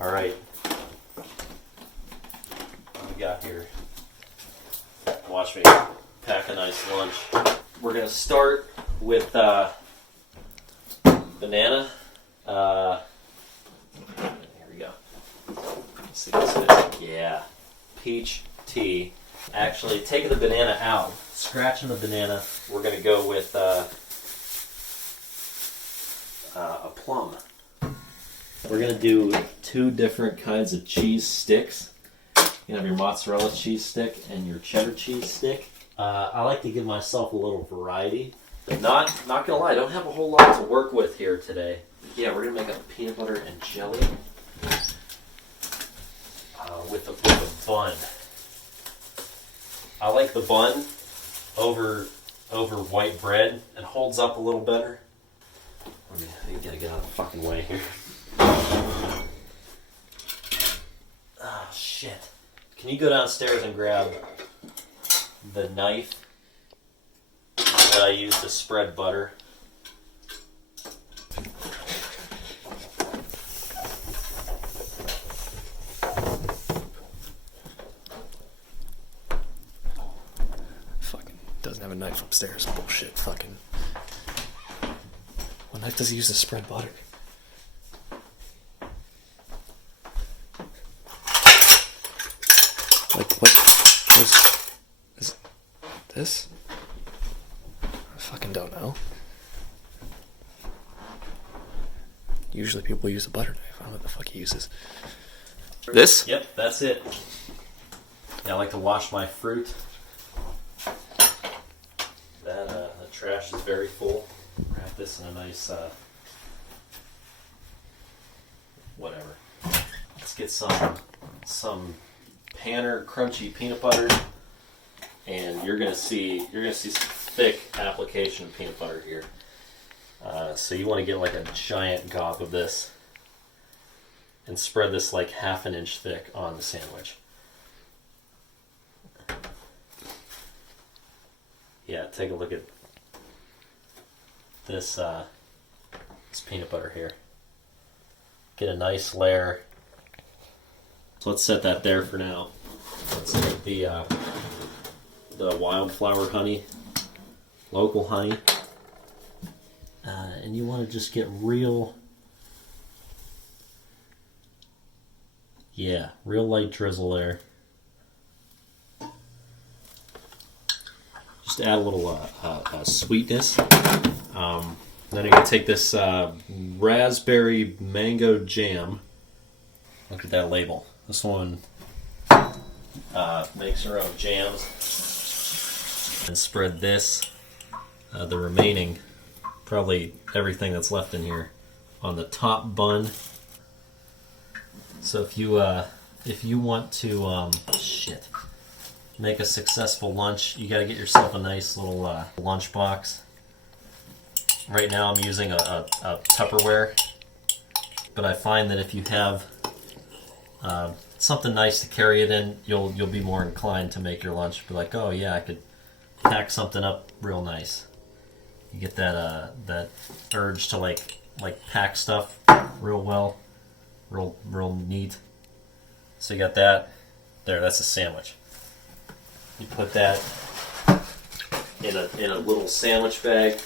All right. What we got here? Watch me pack a nice lunch. We're gonna start with banana. Here we go. Let's see this is. Yeah, peach tea. Actually, taking the banana out, scratching the banana. We're gonna go with a plum. We're gonna do 2 different kinds of cheese sticks. You have your mozzarella cheese stick and your cheddar cheese stick. I like to give myself a little variety. But not gonna lie, I don't have a whole lot to work with here today. Yeah, we're gonna make a peanut butter and jelly with a bun. I like the bun over white bread. It holds up a little better. You gotta get out of the fucking way here. Oh shit. Can you go downstairs and grab the knife that I use to spread butter? Fucking doesn't have a knife upstairs. Bullshit. Fucking. What knife does he use to spread butter? Like what? Is this? I fucking don't know. Usually people use a butter knife. I don't know what the fuck he uses. This? Yep, that's it. Yeah, I like to wash my fruit. The trash is very full. Wrap this in a nice, whatever. Let's get some Panner crunchy peanut butter, and you're gonna see some thick application of peanut butter here. So you want to get like a giant gob of this and spread this like 1/2 inch thick on the sandwich. Yeah, take a look at this peanut butter here. Get a nice layer. So let's set that there for now. Let's take the wildflower honey, local honey, and you want to just get real light drizzle there. Just add a little sweetness. Then you're going to take this raspberry mango jam. Look at that label. This one makes her own jams. And spread this, the remaining, probably everything that's left in here, on the top bun. So if you want to make a successful lunch, you got to get yourself a nice little lunch box. Right now I'm using a Tupperware, but I find that if you have something nice to carry it in, you'll be more inclined to make your lunch. Be like, oh yeah, I could pack something up real nice. You get that urge to like pack stuff real well, real neat. So you got that there. That's a sandwich. You put that in a little sandwich bag.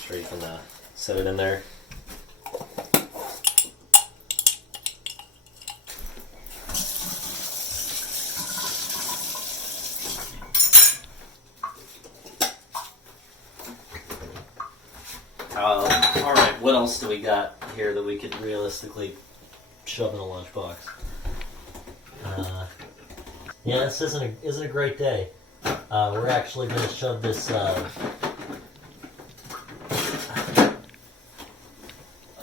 Sure you can set it in there. Alright, what else do we got here that we could realistically shove in a lunchbox? Yeah, this isn't a great day. We're actually going to shove this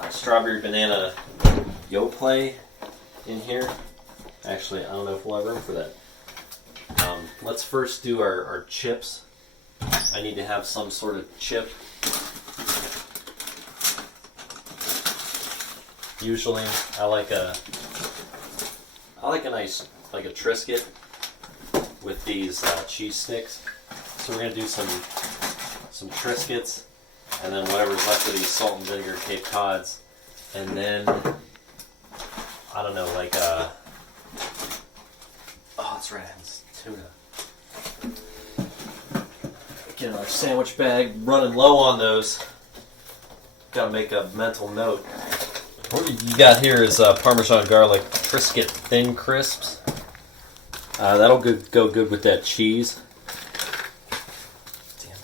strawberry banana Yoplait in here. Actually, I don't know if we'll have room for that. Let's first do our chips. I need to have some sort of chip. Usually, I like a nice, like a Triscuit. with these cheese sticks. So we're gonna do some Triscuits, and then whatever's left of these salt and vinegar Cape Cods, and then I don't know, like oh, that's right, it's tuna. Get our sandwich bag, running low on those. Gotta make a mental note. What you got here is Parmesan garlic Triscuit thin crisps. That'll go good with that cheese. Damn it.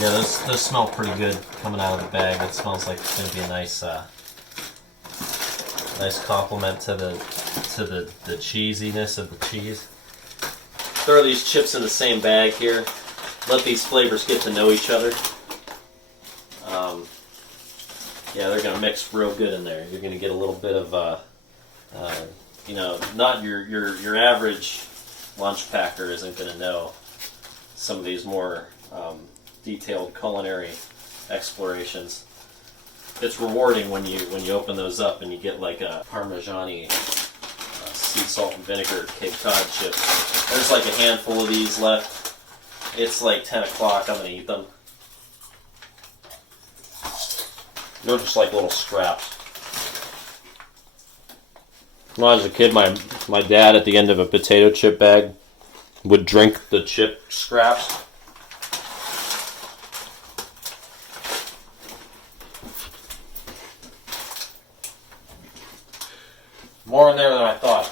Yeah, those smell pretty good coming out of the bag. It smells like it's going to be a nice compliment to the cheesiness of the cheese. Throw these chips in the same bag here. Let these flavors get to know each other. Yeah, they're going to mix real good in there. You're going to get a little bit of, not your average lunch packer isn't going to know some of these more detailed culinary explorations. It's rewarding when you open those up and you get like a Parmesan-y sea salt and vinegar Cape Cod chips. There's like a handful of these left. It's like 10 o'clock. I'm going to eat them. They're just like little scraps. When I was a kid, my dad at the end of a potato chip bag would drink the chip scraps. More in there than I thought.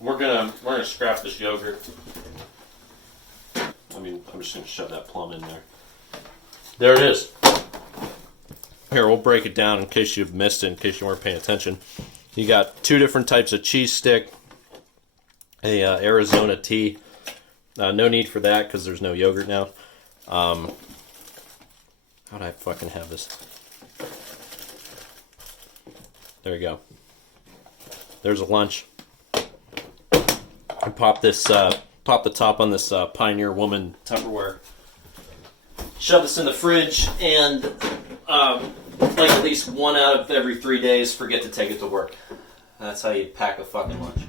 We're gonna scrap this yogurt. I mean, I'm just gonna shove that plum in there. There it is. Here, we'll break it down in case you've missed it, in case you weren't paying attention. You got 2 different types of cheese stick, a Arizona tea. No need for that because there's no yogurt now. How'd I fucking have this? There you go. There's a lunch. And pop the top on this Pioneer Woman Tupperware. Shove this in the fridge, and like at least 1 out of every 3 days, forget to take it to work. That's how you pack a fucking lunch.